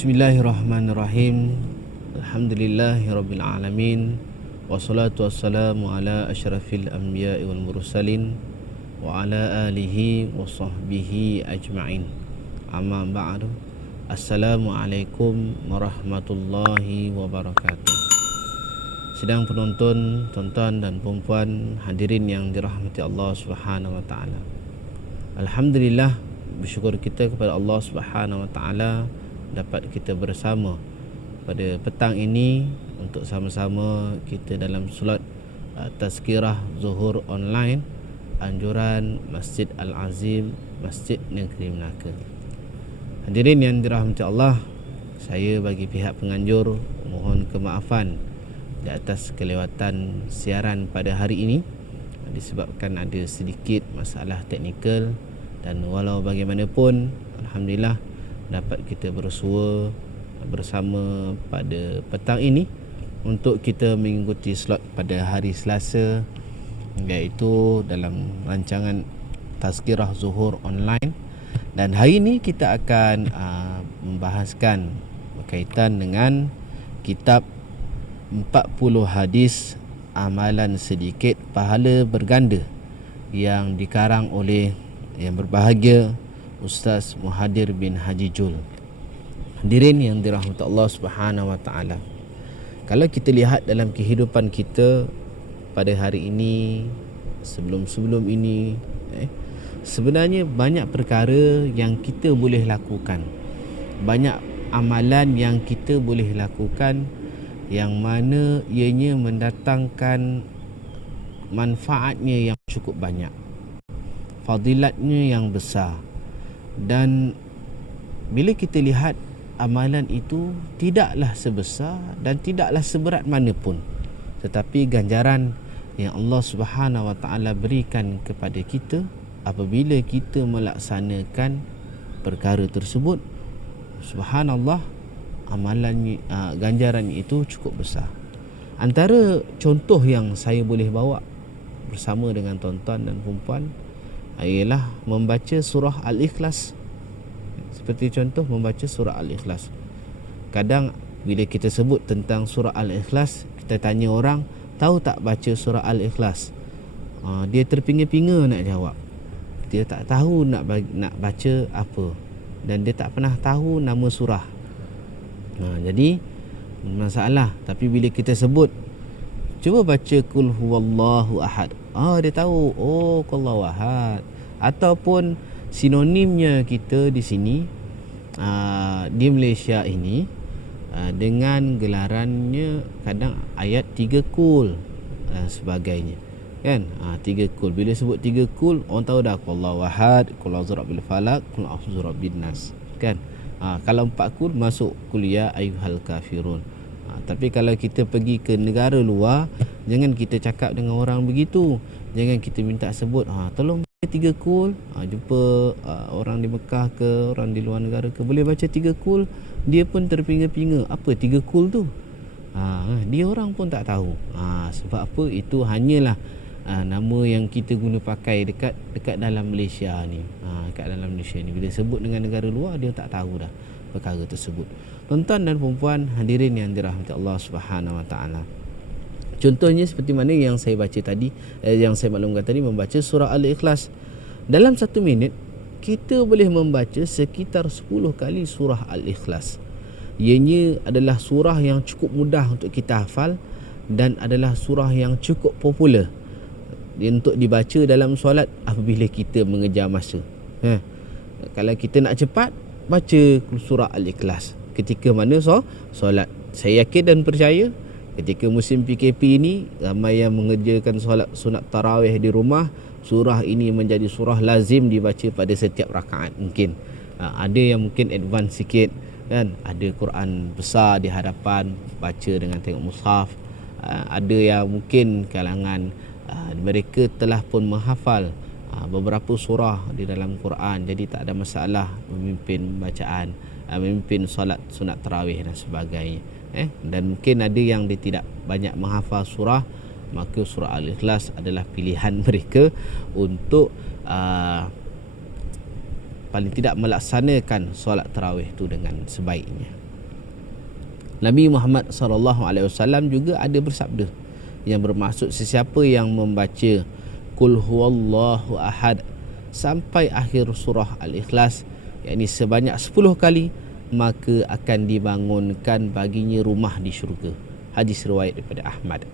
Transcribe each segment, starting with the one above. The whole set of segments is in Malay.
Bismillahirrahmanirrahim. Alhamdulillahirabbil alamin. Wassalatu wassalamu ala asyrafil anbiya'i wal mursalin wa ala alihi wa sahbihi ajma'in. Amma ba'du. Assalamualaikum warahmatullahi wabarakatuh. Sedang penonton, tuan-tuan dan puan-puan, hadirin yang dirahmati Allah Subhanahu wa taala. Alhamdulillah, bersyukur kita kepada Allah Subhanahu wa taala dapat kita bersama pada petang ini untuk sama-sama kita dalam solat tazkirah zuhur online anjuran Masjid Al-Azim, Masjid Negeri Melaka. Hadirin yang dirahmati Allah, saya bagi pihak penganjur mohon kemaafan di atas kelewatan siaran pada hari ini disebabkan ada sedikit masalah teknikal, dan walau bagaimanapun alhamdulillah dapat kita bersua bersama pada petang ini untuk kita mengikuti slot pada hari Selasa, iaitu dalam rancangan tazkirah zuhur online. Dan hari ini kita akan membahaskan berkaitan dengan kitab 40 hadis amalan sedikit pahala berganda yang dikarang oleh yang berbahagia Ustaz Muhadir bin Haji Jul. Hadirin yang dirahmati Allah Subhanahu wa taala. Kalau kita lihat dalam kehidupan kita pada hari ini, sebelum ini, sebenarnya banyak perkara yang kita boleh lakukan. Banyak amalan yang kita boleh lakukan yang mana ianya mendatangkan manfaatnya yang cukup banyak, fadilatnya yang besar. Dan bila kita lihat amalan itu tidaklah sebesar dan tidaklah seberat mana pun, tetapi ganjaran yang Allah Subhanahu wa taala berikan kepada kita apabila kita melaksanakan perkara tersebut, subhanallah, amalan ganjaran itu cukup besar. Antara contoh yang saya boleh bawa bersama dengan tuan-tuan dan puan-puan ialah membaca surah Al-Ikhlas. Seperti contoh membaca surah Al-Ikhlas. Kadang bila kita sebut tentang surah Al-Ikhlas, kita tanya orang, tahu tak baca surah Al-Ikhlas? Dia terpinga-pinga nak jawab. Dia tak tahu nak baca apa, dan dia tak pernah tahu nama surah. Jadi masalah. Tapi bila kita sebut, cuba baca Qul huwallahu ahad, dia tahu, oh Qul ahad. Ataupun sinonimnya kita di sini di Malaysia ini dengan gelarannya kadang ayat 3 Qul sebagainya, kan? 3 Qul. Bila sebut 3 Qul, orang tahu dah Qul ahad, Qul a'udzu birabbil falaq, Qul a'udzu birabbin nas, kan? Kalau 4 Qul masuk Qul ya ayyuhal kafirun. Tapi kalau kita pergi ke negara luar, jangan kita cakap dengan orang begitu. Jangan kita minta sebut, tolong baca 3 Qul. Jumpa orang di Mekah ke, orang di luar negara ke, boleh baca 3 Qul. Dia pun terpinga-pinga, apa 3 Qul tu? Dia orang pun tak tahu. Sebab apa? Itu hanyalah nama yang kita guna pakai dekat dalam Malaysia ni. Dekat dalam Malaysia ni, bila sebut dengan negara luar, dia tak tahu dah perkara tersebut. Tuan-tuan dan puan-puan, hadirin yang dirahmati Allah Subhanahu wa taala. Contohnya seperti mana yang saya baca tadi, yang saya maklumkan tadi, membaca surah Al-Ikhlas. Dalam 1 minit kita boleh membaca sekitar 10 kali surah Al-Ikhlas. Ianya adalah surah yang cukup mudah untuk kita hafal dan adalah surah yang cukup popular untuk dibaca dalam solat apabila kita mengejar masa. Kalau kita nak cepat, baca surah Al-Ikhlas ketika mana solat. Saya yakin dan percaya ketika musim PKP ini, ramai yang mengerjakan solat sunat tarawih di rumah, surah ini menjadi surah lazim dibaca pada setiap rakaat. Mungkin ada yang mungkin advance sikit, kan? Ada Quran besar di hadapan, baca dengan tengok mushaf. Ada yang mungkin kalangan mereka telah pun menghafal beberapa surah di dalam Quran, jadi tak ada masalah memimpin bacaan, memimpin solat sunat tarawih dan sebagainya. Dan mungkin ada yang dia tidak banyak menghafal surah, maka surah Al-Ikhlas adalah pilihan mereka untuk paling tidak melaksanakan solat tarawih itu dengan sebaiknya. Nabi Muhammad sallallahu alaihi wasallam juga ada bersabda yang bermaksud sesiapa yang membaca Qul huwallahu ahad sampai akhir surah Al-Ikhlas, yakni sebanyak 10 kali, maka akan dibangunkan baginya rumah di syurga. Hadis riwayat daripada Ahmad.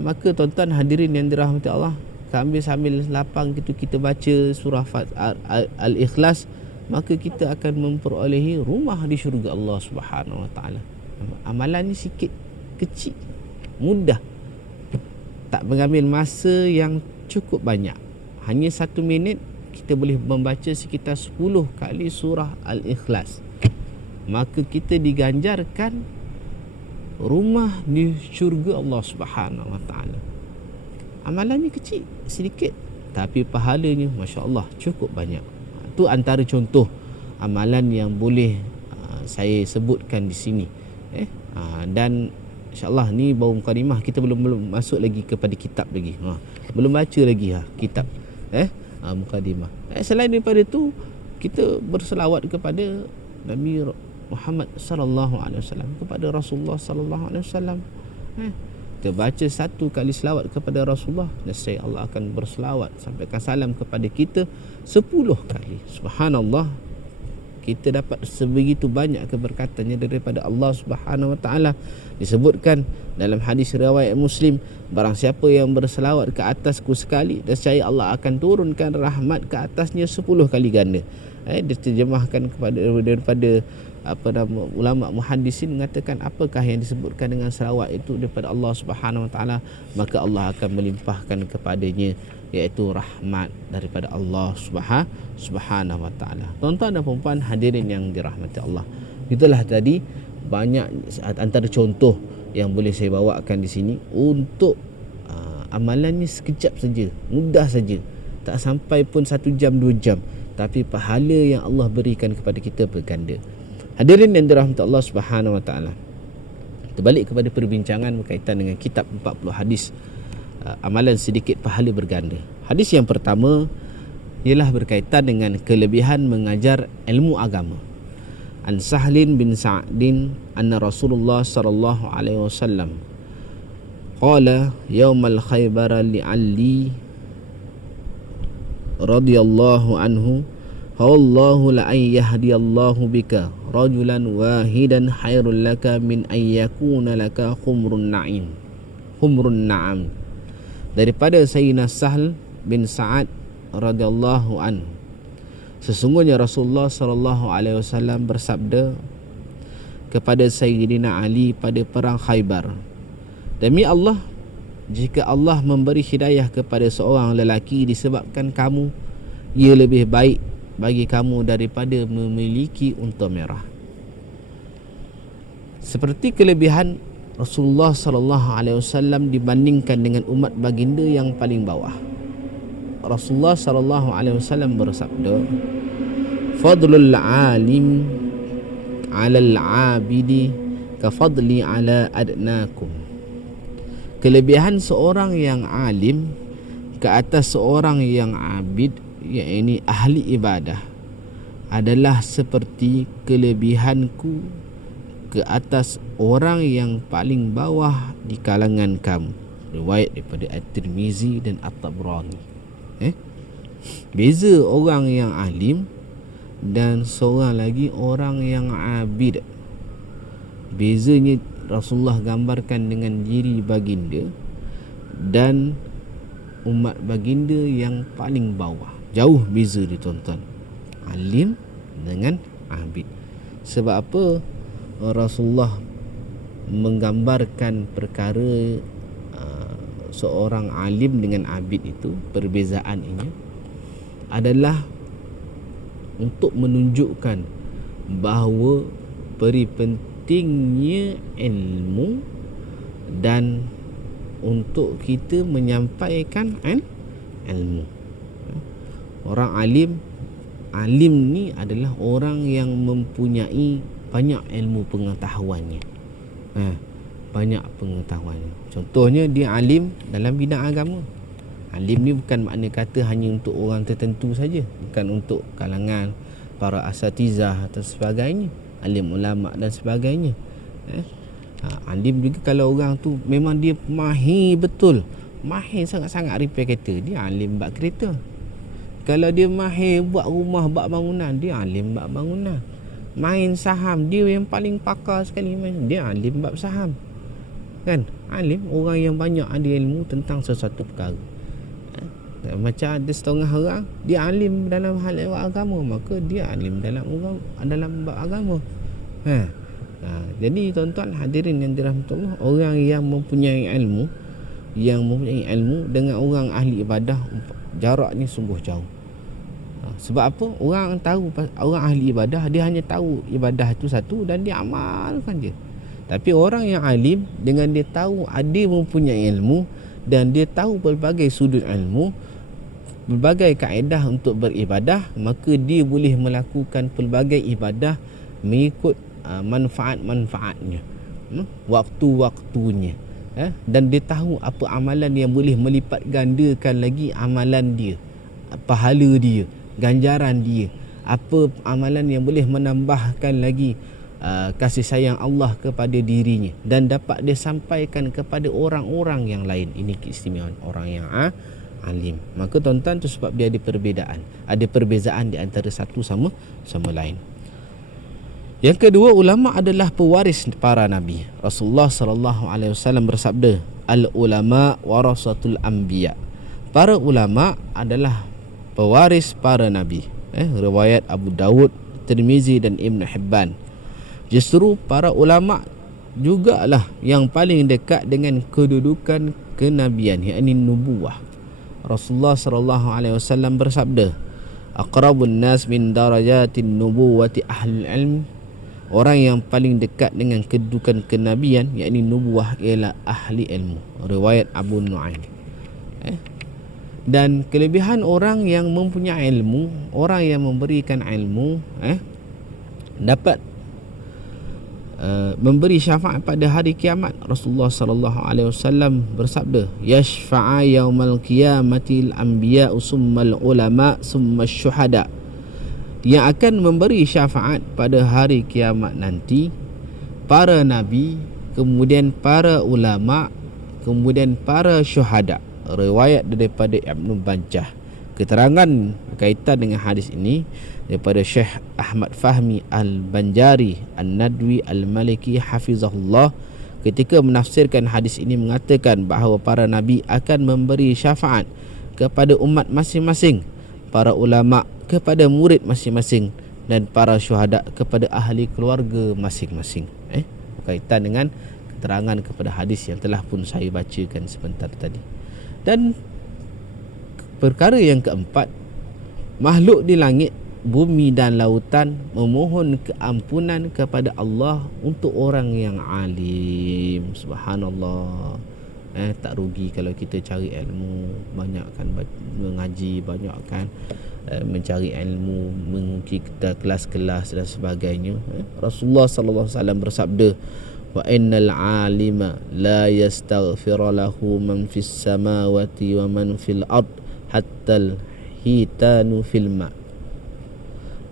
Maka tuan-tuan hadirin yang dirahmati Allah, sambil lapang gitu kita baca surah Al-Ikhlas, maka kita akan memperolehi rumah di syurga Allah Subhanahu Wa Taala. Amalan ni sikit, kecil, mudah, tak mengambil masa yang cukup banyak. Hanya 1 minit kita boleh membaca sekitar 10 kali surah Al-Ikhlas, maka kita diganjarkan rumah di syurga Allah Subhanahu Wa Taala. Amalannya kecil, sedikit, tapi pahalanya masya-Allah cukup banyak. Itu antara contoh amalan yang boleh saya sebutkan di sini. Dan insya-Allah ni baru mukadimah, kita belum masuk lagi kepada kitab lagi. Belum baca lagi kitab. Mukadimah. Selain daripada tu, kita berselawat kepada Nabi Muhammad sallallahu alaihi wasallam, kepada Rasulullah sallallahu alaihi wasallam. Kita baca 1 kali selawat kepada Rasulullah, nescaya Allah akan berselawat sampaikan salam kepada kita 10 kali. Subhanallah, kita dapat sebegitu banyak keberkatannya daripada Allah Subhanahu Wa Taala. Disebutkan dalam hadis riwayat Muslim, barang siapa yang berselawat ke atasku sekali, nescaya Allah akan turunkan rahmat ke atasnya 10 kali ganda. Diterjemahkan daripada ulama muhaddisin mengatakan apakah yang disebutkan dengan selawat itu daripada Allah Subhanahu Wa Taala, maka Allah akan melimpahkan kepadanya iaitu rahmat daripada Allah Subhanahu Wa Taala. Tuan-tuan dan puan hadirin yang dirahmati Allah, itulah tadi banyak antara contoh yang boleh saya bawakan di sini untuk amalannya sekejap saja, mudah saja, tak sampai pun 1 jam 2 jam, tapi pahala yang Allah berikan kepada kita berganda. Hadirin yang dirahmati Allah Subhanahu Wa Taala, kita balik kepada perbincangan berkaitan dengan kitab 40 hadis amalan sedikit pahala berganda. Hadis yang pertama ialah berkaitan dengan kelebihan mengajar ilmu agama. An Sahlin bin Sa'din anna Rasulullah sallallahu alaihi wasallam qala yaumal Khaybar li'alli radhiyallahu anhu wallahu la ay yahdiyallahu bika rajulan wahidan khairul laka min ay yakuna laka khumrun na'am. Daripada Sayyidina Sahl bin Sa'ad radhiyallahu anhu, sesungguhnya Rasulullah sallallahu alaihi wasallam bersabda kepada Sayyidina Ali pada perang Khaybar, demi Allah, jika Allah memberi hidayah kepada seorang lelaki disebabkan kamu, ia lebih baik bagi kamu daripada memiliki unta merah. Seperti kelebihan Rasulullah sallallahu alaihi wasallam dibandingkan dengan umat baginda yang paling bawah. Rasulullah sallallahu alaihi wasallam bersabda, "Fadlul alim 'alal 'abidi ka fadli 'ala adnakum." Kelebihan seorang yang alim ke atas seorang yang abid, yakni ahli ibadah, adalah seperti kelebihanku ke atas orang yang paling bawah di kalangan kamu. Riwayat daripada At-Tirmizi dan At-Tabrani. Beza orang yang alim dan seorang lagi orang yang abid. Bezanya Rasulullah gambarkan dengan diri baginda dan umat baginda yang paling bawah. Jauh beza dia tuan-tuan, alim dengan abid. Sebab apa Rasulullah menggambarkan perkara seorang alim dengan abid itu, perbezaan ini adalah untuk menunjukkan bahawa peri pentingnya ilmu dan untuk kita menyampaikan ilmu. Orang alim ni adalah orang yang mempunyai banyak ilmu pengetahuannya. Banyak pengetahuannya. Contohnya dia alim dalam bidang agama. Alim ni bukan makna kata hanya untuk orang tertentu saja, bukan untuk kalangan para asatizah atau sebagainya, alim ulama dan sebagainya. Alim juga kalau orang tu memang dia mahir betul, mahir sangat-sangat repair kereta, dia alim bab kereta. Kalau dia mahir buat rumah, buat bangunan, dia alim bab bangunan. Main saham, dia yang paling pakar sekali main, dia alim bab saham. Kan? Alim, orang yang banyak ada ilmu tentang sesuatu perkara. Macam ada setengah orang dia alim dalam hal agama, maka dia alim dalam bab agama. Jadi tuan-tuan hadirin yang dirahmati Allah, orang yang mempunyai ilmu dengan orang ahli ibadah, jaraknya sungguh jauh. Sebab apa? Orang ahli ibadah, dia hanya tahu ibadah itu satu dan dia amalkan je. Tapi orang yang alim, dengan dia tahu dia mempunyai ilmu dan dia tahu pelbagai sudut ilmu, pelbagai kaedah untuk beribadah, maka dia boleh melakukan pelbagai ibadah mengikut manfaat-manfaatnya, waktu-waktunya, dan dia tahu apa amalan yang boleh melipat gandakan lagi amalan dia, pahala dia, ganjaran dia, apa amalan yang boleh menambahkan lagi kasih sayang Allah kepada dirinya dan dapat dia sampaikan kepada orang-orang yang lain. Ini keistimewaan orang yang alim. Maka tuan-tuan, tu sebab dia ada perbezaan di antara satu sama lain. Yang kedua, ulama adalah pewaris para nabi. Rasulullah sallallahu alaihi wasallam bersabda, al ulama warasatul anbiya. Para ulama adalah pewaris para nabi. Riwayat Abu Dawud, Tirmizi dan Ibn Hibban. Justru para ulama jugalah yang paling dekat dengan kedudukan kenabian, yakni nubuwah. Rasulullah sallallahu alaihi wasallam bersabda, aqrabun nas min darajatin nubuwati ahlul ilm. Orang yang paling dekat dengan kedudukan kenabian, yakni nubuwah, ialah ahli ilmu. Riwayat Abu Nu'aim. Dan kelebihan orang yang mempunyai ilmu, orang yang memberikan ilmu, dapat memberi syafaat pada hari kiamat. Rasulullah sallallahu alaihi wasallam bersabda, yashfa'a yaumal qiyamatil anbiya'u summal ulama summa syuhada. Yang akan memberi syafaat pada hari kiamat nanti para nabi, kemudian para ulama, kemudian para syuhada. Riwayat daripada Ibn Bajjah. Keterangan berkaitan dengan hadis ini daripada Syekh Ahmad Fahmi Al-Banjari An-Nadwi Al-Maliki hafizahullah, ketika menafsirkan hadis ini mengatakan bahawa para nabi akan memberi syafaat kepada umat masing-masing, para ulama kepada murid masing-masing, dan para syuhada kepada ahli keluarga masing-masing. Berkaitan dengan keterangan kepada hadis yang telah pun saya bacakan sebentar tadi. Dan perkara yang keempat, makhluk di langit, bumi dan lautan memohon keampunan kepada Allah untuk orang yang alim. Subhanallah. Tak rugi kalau kita cari ilmu, banyakkan mengaji, banyakkan mencari ilmu, mengikuti kelas-kelas dan sebagainya. Rasulullah sallallahu alaihi wasallam bersabda, wa innal alima la yastaghfir lahu man fis samawati wa man fil ard hatta al hitanu fil ma.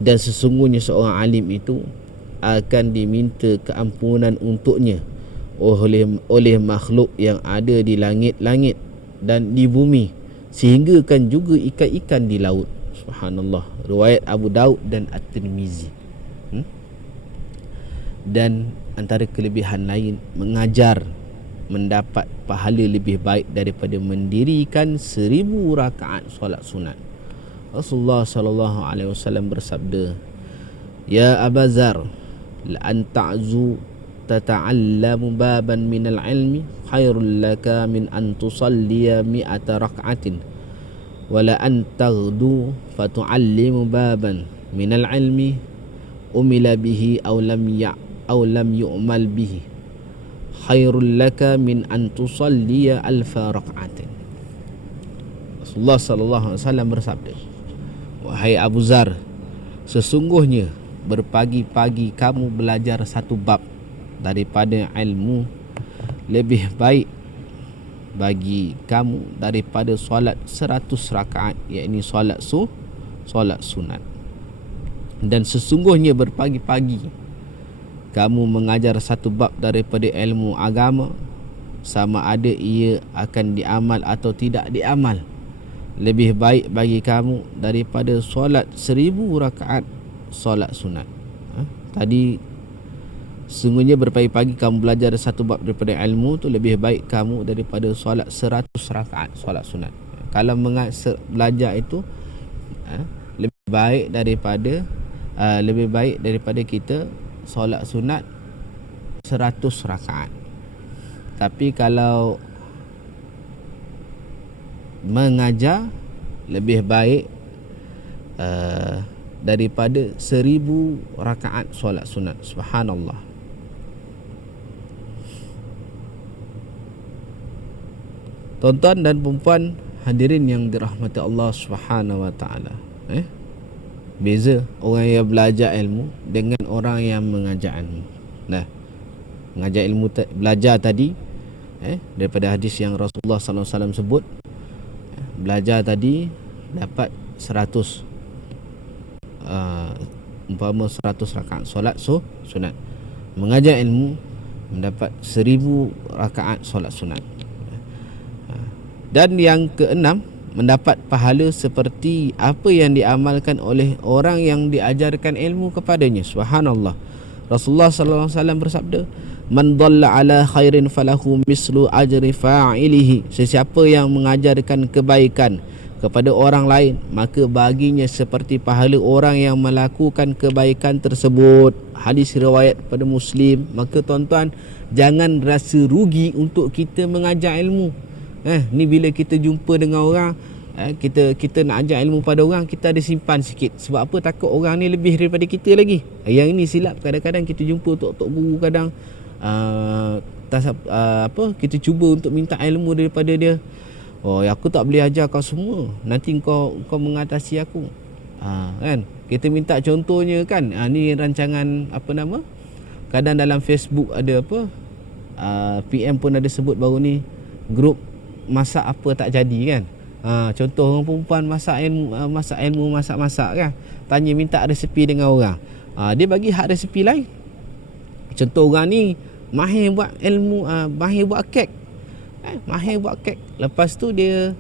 Dan sesungguhnya seorang alim itu akan diminta keampunan untuknya oleh makhluk yang ada di langit-langit dan di bumi, sehingga kan juga ikan-ikan di laut. Subhanallah. Riwayat Abu Daud dan At-Tirmizi. Dan antara kelebihan lain, mengajar mendapat pahala lebih baik daripada mendirikan 1000 rakaat solat sunat. Rasulullah sallallahu alaihi wasallam bersabda, ya Abazar, la an ta'zu tata'allamu baban minal ilmi khairul laka min an tusalliya mi'ata rak'atin wala an taghdu fatu'allimu baban minal ilmi umila bihi aw lam yu'mal bihi khairul laka min an tusalliya alfa rak'atin. Rasulullah sallallahu alaihi wasallam bersabda, wahai Abu Zar, sesungguhnya berpagi-pagi kamu belajar satu bab daripada ilmu lebih baik bagi kamu daripada solat 100 rakaat, yakni solat sunat. Dan sesungguhnya berpagi-pagi kamu mengajar satu bab daripada ilmu agama, sama ada ia akan diamal atau tidak diamal, lebih baik bagi kamu daripada solat 1000 rakaat solat sunat. Tadi sesungguhnya berpagi-pagi kamu belajar satu bab daripada ilmu tu lebih baik kamu daripada solat 100 rakaat solat sunat. Kalau belajar itu lebih baik daripada kita solat sunat 100 rakaat. Tapi kalau mengajar lebih baik daripada 1000 rakaat solat sunat. Subhanallah. Tuan-tuan dan puan hadirin yang dirahmati Allah Subhanahu wa taala. Beza orang yang belajar ilmu dengan orang yang mengajar ilmu. Nah, mengajar ilmu belajar tadi daripada hadis yang Rasulullah sallallahu alaihi wasallam sebut, belajar tadi dapat 100 umpama 100 rakaat solat sunat. Mengajar ilmu mendapat 1000 rakaat solat sunat. Dan yang keenam, mendapat pahala seperti apa yang diamalkan oleh orang yang diajarkan ilmu kepadanya. Subhanallah. Rasulullah sallallahu alaihi wasallam bersabda, "Man dhalla ala khairin falahu mislu ajri fa'ilihi." Sesiapa yang mengajarkan kebaikan kepada orang lain, maka baginya seperti pahala orang yang melakukan kebaikan tersebut. Hadis riwayat pada Muslim. Maka tuan-tuan, jangan rasa rugi untuk kita mengajar ilmu. Ni bila kita jumpa dengan orang, kita nak ajar ilmu pada orang, kita ada simpan sikit. Sebab apa? Takut orang ni lebih daripada kita lagi. Yang ini silap. Kadang-kadang kita jumpa tok guru, kadang kita cuba untuk minta ilmu daripada dia. Oh, aku tak boleh ajar kau semua, nanti kau mengatasi aku. Kan? Kita minta contohnya kan. Ni rancangan apa nama? Kadang dalam Facebook ada apa? PM pun ada sebut baru ni, grup masak apa tak jadi kan. Contoh orang perempuan masak ilmu masak kan. Tanya minta resepi dengan orang. Dia bagi hak resepi lain. Contoh orang ni mahir buat ilmu, mahir buat kek. Mahir buat kek. Lepas tu dia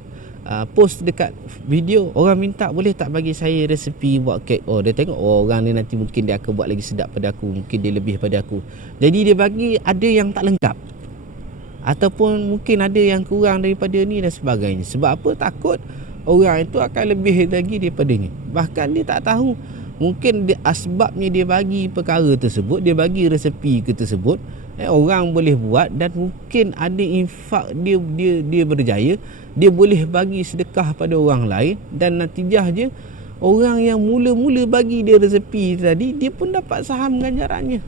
post dekat video, orang minta boleh tak bagi saya resepi buat kek. Oh, dia tengok orang ni nanti mungkin dia akan buat lagi sedap pada aku, mungkin dia lebih pada aku. Jadi dia bagi ada yang tak lengkap, ataupun mungkin ada yang kurang daripada ni dan sebagainya. Sebab apa? Takut orang itu akan lebih lagi daripadanya. Bahkan dia tak tahu, mungkin asbabnya dia bagi perkara tersebut, dia bagi resepi ke tersebut, orang boleh buat, dan mungkin ada infak dia berjaya, dia boleh bagi sedekah pada orang lain, dan natijahnya orang yang mula-mula bagi dia resepi tadi, dia pun dapat saham ganjarannya,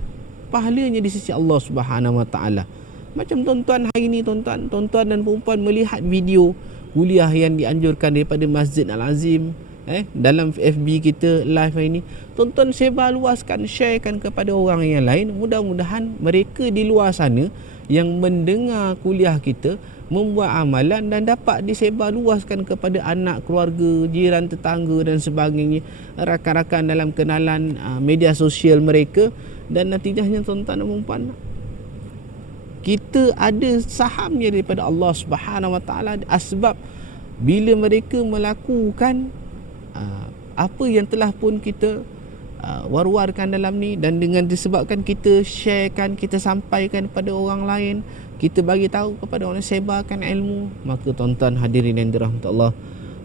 pahalanya di sisi Allah Subhanahu wa taala. Macam tuan-tuan hari ni, tuan-tuan dan perempuan melihat video kuliah yang dianjurkan daripada Masjid Al-Azim dalam FB kita live hari ni, tuan-tuan sebar luaskan, sharekan kepada orang yang lain. Mudah-mudahan mereka di luar sana yang mendengar kuliah kita membuat amalan dan dapat disebar luaskan kepada anak, keluarga, jiran, tetangga dan sebagainya, rakan-rakan dalam kenalan media sosial mereka. Dan natijahnya tuan-tuan dan perempuan, kita ada sahamnya daripada Allah Subhanahu wa taala. Sebab bila mereka melakukan apa yang telah pun kita war-warkan dalam ni, dan dengan disebabkan kita sharekan, kita sampaikan kepada orang lain, kita bagi tahu kepada orang, sebarkan ilmu, maka tuan-tuan hadirin yang dirahmati Allah,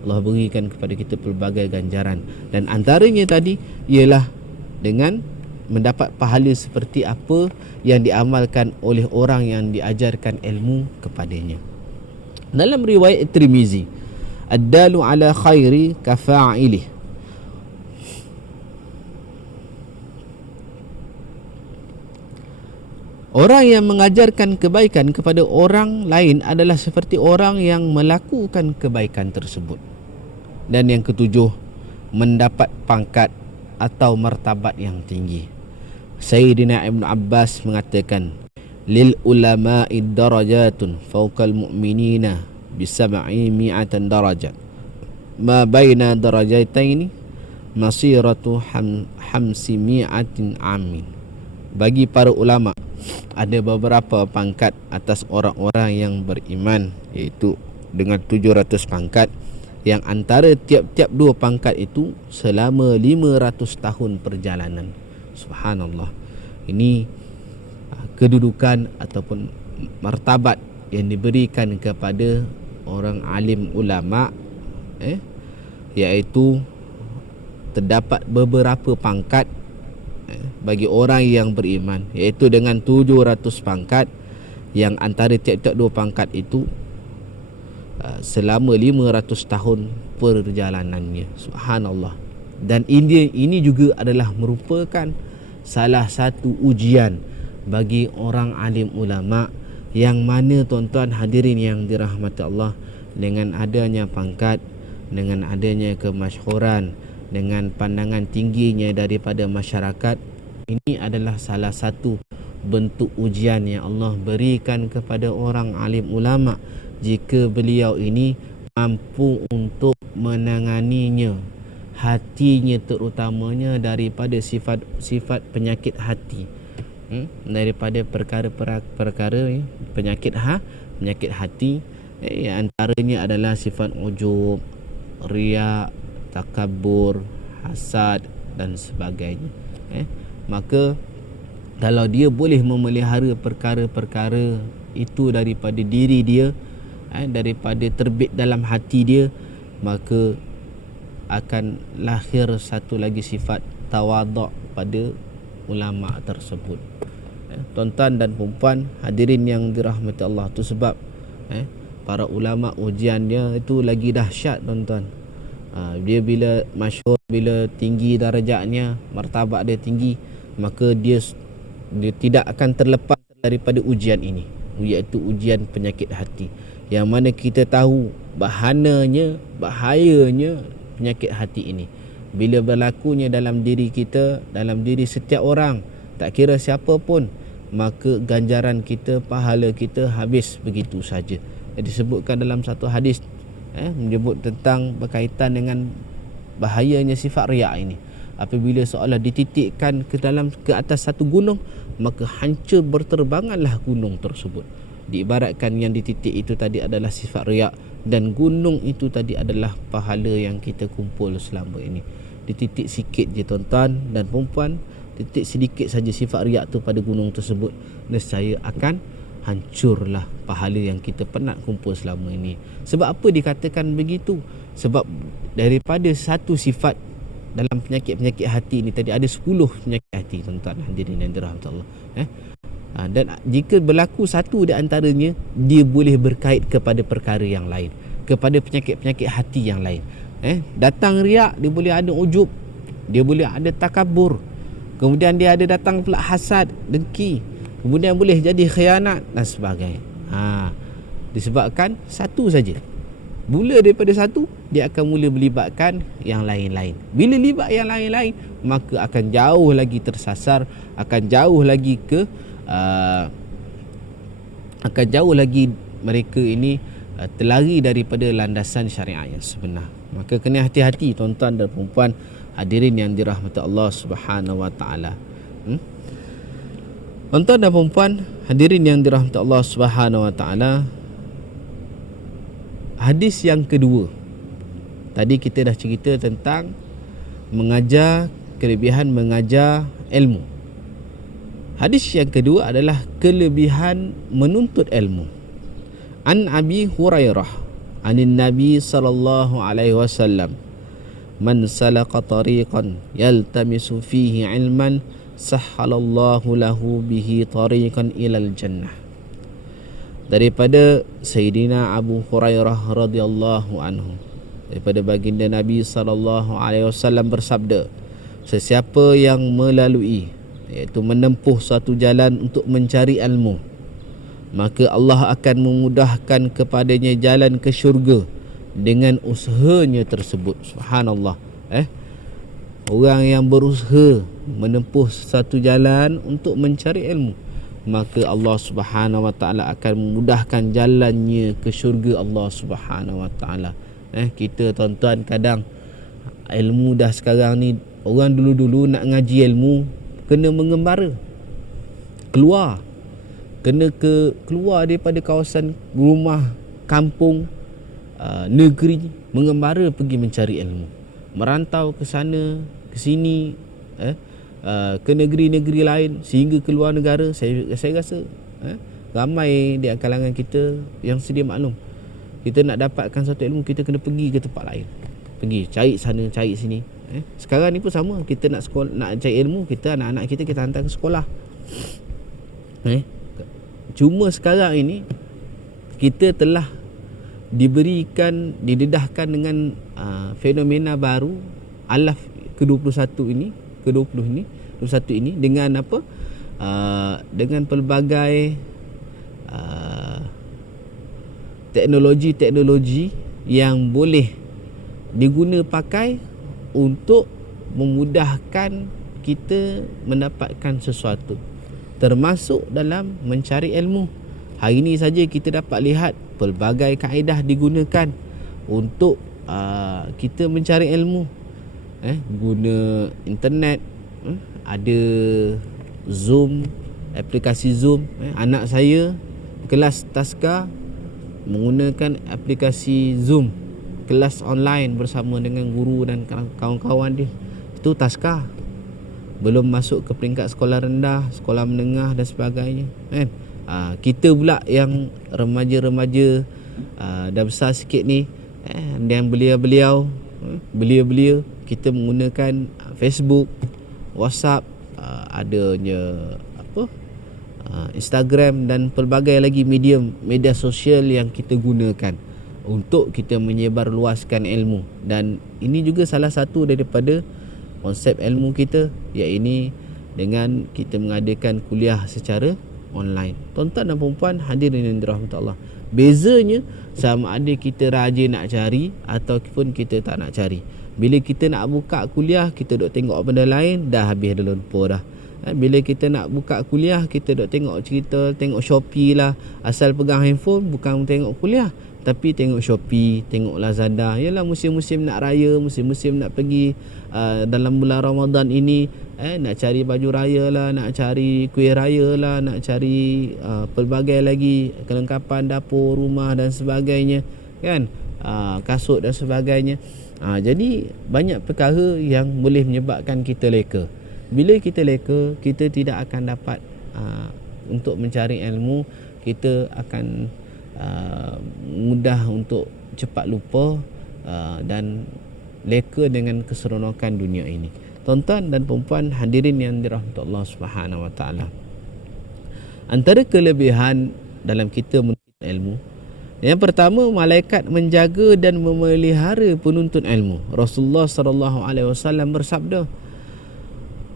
Allah berikan kepada kita pelbagai ganjaran. Dan antaranya tadi ialah dengan mendapat pahala seperti apa yang diamalkan oleh orang yang diajarkan ilmu kepadanya. Dalam riwayat Tirmizi, ad-dalu ala khairi kafa'ilih. Orang yang mengajarkan kebaikan kepada orang lain adalah seperti orang yang melakukan kebaikan tersebut. Dan yang ketujuh, mendapat pangkat atau martabat yang tinggi. Sayyidina Ibn Abbas mengatakan, lil ulama'i darajatun fawqal mu'minina bisab'i mi'atan darajat, ma baina darajataini masiratu hamsi mi'atin amin, bagi para ulama ada beberapa pangkat atas orang-orang yang beriman, iaitu dengan 700 pangkat, yang antara tiap-tiap dua pangkat itu selama 500 tahun perjalanan. Subhanallah. Ini kedudukan ataupun martabat yang diberikan kepada orang alim ulama, iaitu terdapat beberapa pangkat bagi orang yang beriman, iaitu dengan 700 pangkat, yang antara tiap-tiap dua pangkat itu selama 500 tahun perjalanannya. Subhanallah. Dan ini juga adalah merupakan salah satu ujian bagi orang alim ulama, yang mana tuan-tuan hadirin yang dirahmati Allah, dengan adanya pangkat, dengan adanya kemasyhuran, dengan pandangan tingginya daripada masyarakat, ini adalah salah satu bentuk ujian yang Allah berikan kepada orang alim ulama, jika beliau ini mampu untuk menanganinya, hatinya terutamanya, daripada sifat penyakit hati, daripada perkara-perkara penyakit hati, antaranya adalah sifat ujub, riak, takabur, hasad dan sebagainya. Maka kalau dia boleh memelihara perkara-perkara itu daripada diri dia, daripada terbit dalam hati dia, maka akan lahir satu lagi sifat tawaduk pada ulama tersebut. Tuan-tuan dan puan hadirin yang dirahmati Allah, tu sebab para ulama ujiannya itu lagi dahsyat, tuan-tuan. Dia bila masyhur, bila tinggi darjatnya, martabat dia tinggi, maka dia tidak akan terlepas daripada ujian ini, iaitu ujian penyakit hati, yang mana kita tahu bahayanya penyakit hati ini. Bila berlakunya dalam diri kita, dalam diri setiap orang, tak kira siapa pun, maka ganjaran kita, pahala kita habis begitu saja. Disebutkan dalam satu hadis menyebut tentang berkaitan dengan bahayanya sifat riak ini. Apabila seolah dititikkan ke atas satu gunung, maka hancur berterbanganlah gunung tersebut. Diibaratkan yang dititik itu tadi adalah sifat riak, dan gunung itu tadi adalah pahala yang kita kumpul selama ini. Dititik sikit je, tuan-tuan dan puan, titik sedikit saja sifat riak tu pada gunung tersebut, nescaya akan hancurlah pahala yang kita pernah kumpul selama ini. Sebab apa dikatakan begitu? Sebab daripada satu sifat dalam penyakit-penyakit hati ini tadi, ada 10 penyakit hati, tuan-tuan hadirin yang dirahmati Allah. Dan jika berlaku satu di antaranya, dia boleh berkait kepada perkara yang lain, kepada penyakit-penyakit hati yang lain. Datang riak, dia boleh ada ujub, dia boleh ada takabur, kemudian dia ada datang pula hasad, dengki, kemudian boleh jadi khianat dan sebagainya. Disebabkan satu saja. Mula daripada satu, dia akan mula melibatkan yang lain-lain. Bila libat yang lain-lain, maka akan jauh lagi tersasar, akan jauh lagi mereka ini terlari daripada landasan syariat yang sebenar. Maka kena hati-hati, tuan-tuan dan puan hadirin yang dirahmati Allah Subhanahu wa taala. Tuan-tuan dan puan hadirin yang dirahmati Allah Subhanahu wa taala, hadis yang kedua, tadi kita dah cerita tentang kelebihan mengajar ilmu. Hadis yang kedua adalah kelebihan menuntut ilmu. An Abi Hurairah anin Nabi sallallahu alaihi wasallam, man salaka tariqan yaltamisu fihi ilman sahhalallahu lahu bihi tariqan ilal jannah. Daripada Sayyidina Abu Hurairah radhiyallahu anhu, daripada baginda Nabi sallallahu alaihi wasallam bersabda, sesiapa yang melalui, iaitu menempuh suatu jalan untuk mencari ilmu, maka Allah akan memudahkan kepadanya jalan ke syurga dengan usahanya tersebut. Subhanallah. Orang yang berusaha menempuh satu jalan untuk mencari ilmu, maka Allah Subhanahu wa taala akan memudahkan jalannya ke syurga Allah Subhanahu wa taala. Kita tuan-tuan kadang ilmu dah sekarang ni, orang dulu-dulu nak ngaji ilmu kena mengembara. keluar, keluar daripada kawasan rumah, kampung, negeri, mengembara pergi mencari ilmu, merantau ke sana ke sini, ke negeri-negeri lain sehingga ke luar negara. Saya rasa ramai di kalangan kita yang sedia maklum, kita nak dapatkan satu ilmu, kita kena pergi ke tempat lain, pergi cari sana cari sini. Sekarang ni pun sama, kita nak sekolah, nak cari ilmu, kita anak-anak kita hantar ke sekolah. Cuma sekarang ini kita telah didedahkan dengan fenomena baru alaf ke-21 ini, dengan apa? Dengan pelbagai teknologi yang boleh diguna pakai untuk memudahkan kita mendapatkan sesuatu, termasuk dalam mencari ilmu. Hari ini saja kita dapat lihat pelbagai kaedah digunakan untuk kita mencari ilmu. Guna internet, ada Zoom, aplikasi Zoom. Anak saya kelas taska menggunakan aplikasi Zoom, kelas online bersama dengan guru dan kawan-kawan dia. Itu taska, belum masuk ke peringkat sekolah rendah, sekolah menengah dan sebagainya, kan? Kita pula yang remaja-remaja dah besar sikit ni, dan belia-belia kita menggunakan Facebook, WhatsApp, adanya Instagram dan pelbagai lagi media sosial yang kita gunakan untuk kita menyebarluaskan ilmu. Dan ini juga salah satu daripada konsep ilmu kita, iaitu dengan kita mengadakan kuliah secara online. Tuan-tuan dan puan-puan hadirin yang dirahmati Allah, bezanya sama ada kita rajin nak cari ataupun kita tak nak cari. Bila kita nak buka kuliah, kita duk tengok benda lain, dah habis dah lupa dah. Bila kita nak buka kuliah, kita duk tengok cerita, tengok Shopee lah. Asal pegang handphone, bukan tengok kuliah, tapi tengok Shopee, tengok Lazada. Yalah, musim-musim nak raya, musim-musim nak pergi dalam bulan Ramadan ini, nak cari baju raya lah, nak cari kuih raya lah, nak cari pelbagai lagi kelengkapan dapur, rumah dan sebagainya, kan? Kasut dan sebagainya. Jadi banyak perkara yang boleh menyebabkan kita leka. Bila kita leka, kita tidak akan dapat untuk mencari ilmu. Kita akan mudah untuk cepat lupa dan leka dengan keseronokan dunia ini. Tuan-tuan dan puan-puan hadirin yang dirahmati Allah Subhanahu wa taala, antara kelebihan dalam kita menuntut ilmu, yang pertama, malaikat menjaga dan memelihara penuntut ilmu. Rasulullah sallallahu alaihi wasallam bersabda,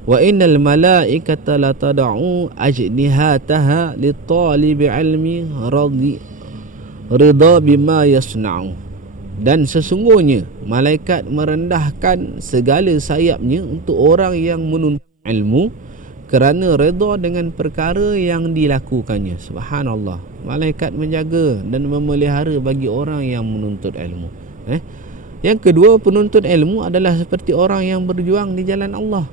wa innal malaikata la tad'u ajnihataha li talibi ilmi ridha bima yasna'u. Dan sesungguhnya malaikat merendahkan segala sayapnya untuk orang yang menuntut ilmu kerana redha dengan perkara yang dilakukannya. Subhanallah. Malaikat menjaga dan memelihara bagi orang yang menuntut ilmu. Yang kedua, penuntut ilmu adalah seperti orang yang berjuang di jalan Allah.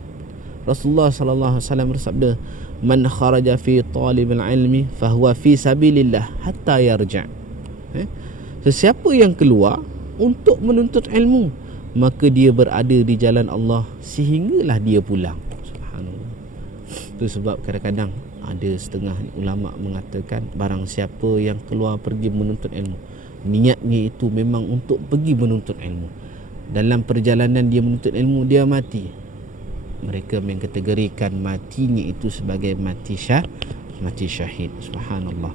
Rasulullah sallallahu alaihi wasallam bersabda, "Man kharaja fi talibil ilmi fahuwa fi sabilillah hatta yarja'." Sesiapa yang keluar untuk menuntut ilmu, maka dia berada di jalan Allah sehinggalah dia pulang. Subhanallah. Itu sebab kadang-kadang ada setengah ulama mengatakan, barang siapa yang keluar pergi menuntut ilmu, niatnya itu memang untuk pergi menuntut ilmu, dalam perjalanan dia menuntut ilmu dia mati, mereka mengkategorikan matinya itu sebagai mati syahid. Subhanallah.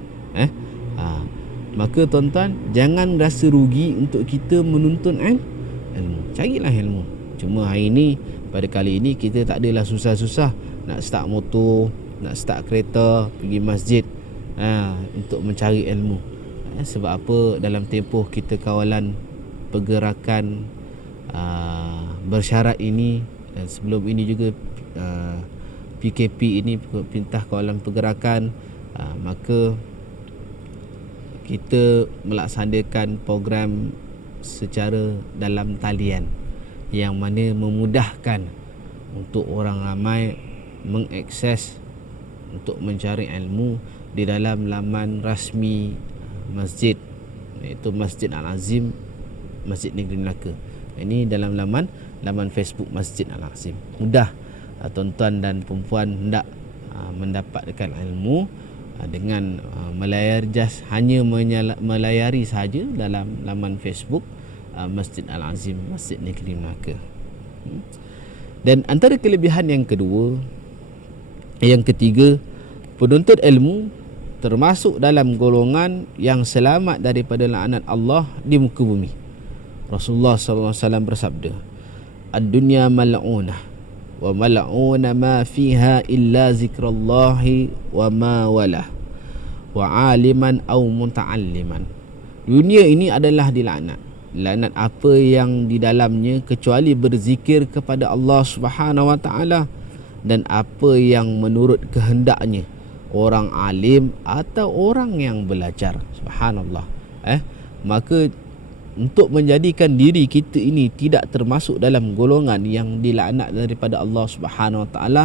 Maka tuan-tuan, jangan rasa rugi untuk kita menuntut ilmu. Carilah ilmu. Cuma hari ini, pada kali ini, kita tak adalah susah-susah nak start motor, nak start kereta, pergi masjid untuk mencari ilmu. Sebab apa? Dalam tempoh kita kawalan pergerakan bersyarat ini, dan sebelum ini juga PKP ini, Perintah Kawalan Pergerakan, maka kita melaksanakan program secara dalam talian yang mana memudahkan untuk orang ramai mengakses untuk mencari ilmu di dalam laman rasmi masjid, iaitu Masjid Al-Azim Masjid Negeri Melaka. Ini dalam laman Facebook Masjid Al-Azim. Mudah tuan-tuan dan perempuan hendak mendapatkan ilmu dengan hanya melayari saja dalam laman Facebook Masjid Al-Azim Masjid Negeri Melaka. Dan antara kelebihan yang ketiga, penuntut ilmu termasuk dalam golongan yang selamat daripada laknat Allah di muka bumi. Rasulullah sallallahu alaihi wasallam bersabda, "Ad-dunya mal'unah wa mal'una ma fiha illa zikrallahi wa ma walah wa aliman aw muta'alliman." Dunia ini adalah dilaknat. Laknat apa yang di dalamnya kecuali berzikir kepada Allah Subhanahu wa taala dan apa yang menurut kehendaknya, orang alim atau orang yang belajar. Subhanallah. Maka untuk menjadikan diri kita ini tidak termasuk dalam golongan yang dilaknat daripada Allah Subhanahu wa taala,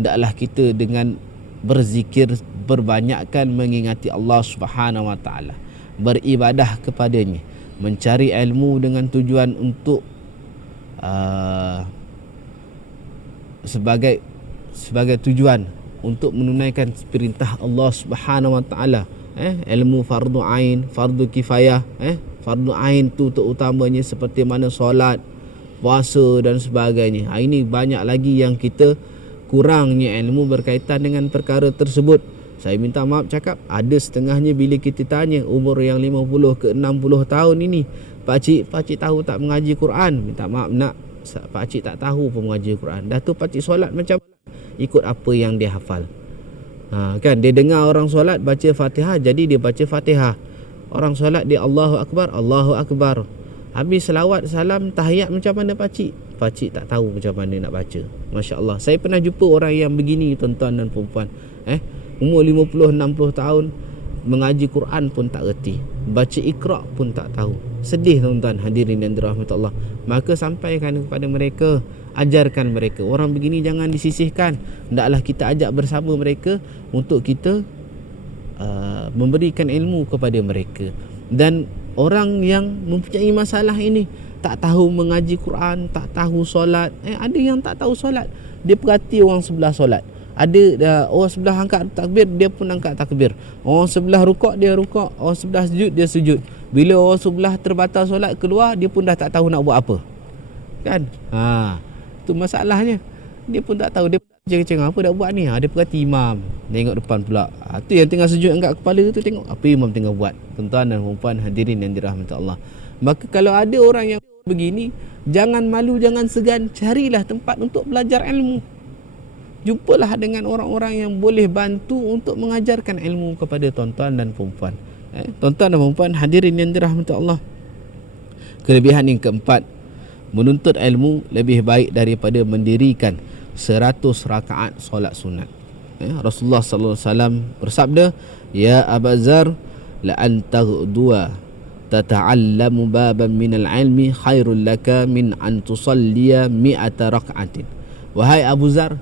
hendaklah kita dengan berzikir, berbanyakkan mengingati Allah Subhanahu wa taala, beribadah kepadanya, mencari ilmu dengan tujuan untuk sebagai tujuan untuk menunaikan perintah Allah Subhanahu wa taala. Ilmu fardu ain, fardu kifayah. Fardu ain tu terutamanya seperti mana solat, puasa dan sebagainya. Ini banyak lagi yang kita kurangnya ilmu berkaitan dengan perkara tersebut. Saya minta maaf cakap, ada setengahnya bila kita tanya umur yang 50 ke 60 tahun ini, pakcik tahu tak mengaji Quran? Minta maaf nak, pakcik tak tahu pun mengaji Quran. Dah tu pakcik solat macam ikut apa yang dia hafal. Kan dia dengar orang solat baca Fatihah, jadi dia baca Fatihah. Orang solat dia Allahu Akbar, Allahu Akbar. Habis selawat, salam, tahiyat macam mana pakcik? Pakcik tak tahu macam mana nak baca. Masya Allah. Saya pernah jumpa orang yang begini, tuan-tuan dan perempuan. Umur 50-60 tahun, mengaji Quran pun tak reti, baca Iqra pun tak tahu. Sedih tuan-tuan hadirin yang dirahmati Allah. Maka sampaikan kepada mereka, ajarkan mereka. Orang begini jangan disisihkan, hendaklah kita ajak bersama mereka untuk kita memberikan ilmu kepada mereka. Dan orang yang mempunyai masalah ini, tak tahu mengaji Quran, tak tahu solat, ada yang tak tahu solat, dia perhati orang sebelah solat. Ada orang sebelah angkat takbir, dia pun angkat takbir. Orang sebelah rukuk, dia rukuk. Orang sebelah sujud, dia sujud. Bila orang sebelah terbatal solat keluar, dia pun dah tak tahu nak buat apa. Kan? Itu masalahnya. Dia pun tak tahu, dia cengeng-cengeng apa nak buat ni. Dia perhati imam, tengok depan pula. Tu yang tengah sujud angkat kepala tu, tengok apa imam tengah buat. Tuan-tuan dan puan hadirin yang dirahmati Allah. Maka kalau ada orang yang begini, jangan malu, jangan segan, carilah tempat untuk belajar ilmu. Jumpalah dengan orang-orang yang boleh bantu untuk mengajarkan ilmu kepada tuan-tuan dan perempuan. Tuan-tuan dan perempuan hadirin yang dirahmati Allah. Kelebihan yang keempat, menuntut ilmu lebih baik daripada mendirikan 100 rakaat solat sunat. Rasulullah sallallahu alaihi wasallam bersabda, "Ya Abu Dzar, la antaghduwa tata'allamu baban minal ilmi khairul laka min an tusalliya 100 raka'atin." Wahai Abu Dzar,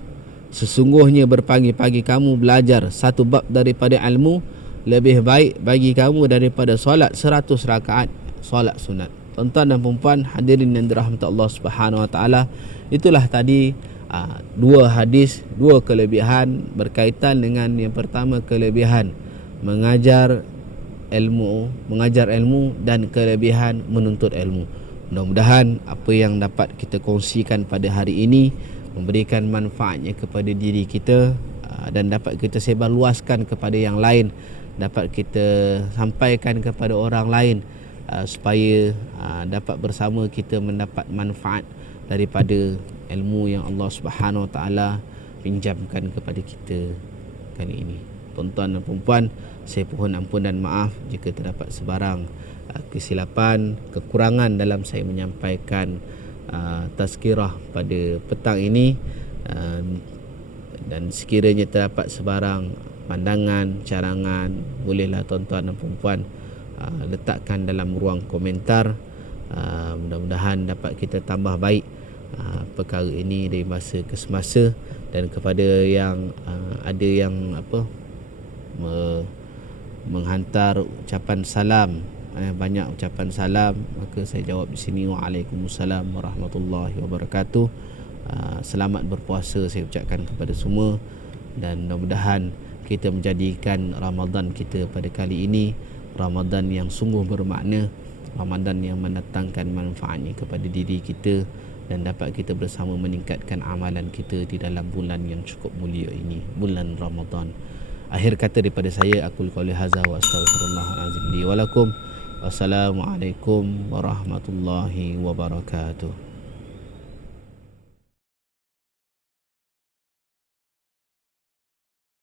sesungguhnya berpagi-pagi kamu belajar satu bab daripada ilmu lebih baik bagi kamu daripada solat 100 rakaat solat sunat. Tuan-tuan dan perempuan hadirin yang dirahmati Allah Subhanahu wa taala, itulah tadi dua hadis, dua kelebihan berkaitan dengan yang pertama, kelebihan mengajar ilmu dan kelebihan menuntut ilmu. Mudah-mudahan apa yang dapat kita kongsikan pada hari ini memberikan manfaatnya kepada diri kita dan dapat kita sebarluaskan kepada yang lain, dapat kita sampaikan kepada orang lain supaya dapat bersama kita mendapat manfaat daripada ilmu yang Allah Subhanahu Wa Taala pinjamkan kepada kita kali ini. Tuan-tuan dan puan-puan, saya mohon ampun dan maaf jika terdapat sebarang kesilapan, kekurangan dalam saya menyampaikan tazkirah pada petang ini, dan sekiranya terdapat sebarang pandangan, carangan, bolehlah tuan-tuan dan puan-puan letakkan dalam ruang komentar. Mudah-mudahan dapat kita tambah baik perkara ini dari masa ke semasa. Dan kepada yang ada yang menghantar ucapan salam, banyak ucapan salam, maka saya jawab di sini, Waalaikumsalam warahmatullahi wabarakatuh. Selamat berpuasa saya ucapkan kepada semua, dan mudah-mudahan kita menjadikan Ramadan kita pada kali ini Ramadan yang sungguh bermakna, Ramadan yang mendatangkan manfaatnya kepada diri kita, dan dapat kita bersama meningkatkan amalan kita di dalam bulan yang cukup mulia ini, bulan Ramadan. Akhir kata daripada saya, aku qauli hadza wa astaghfirullahalazim li wa lakum. Wassalamualaikum warahmatullahi wabarakatuh.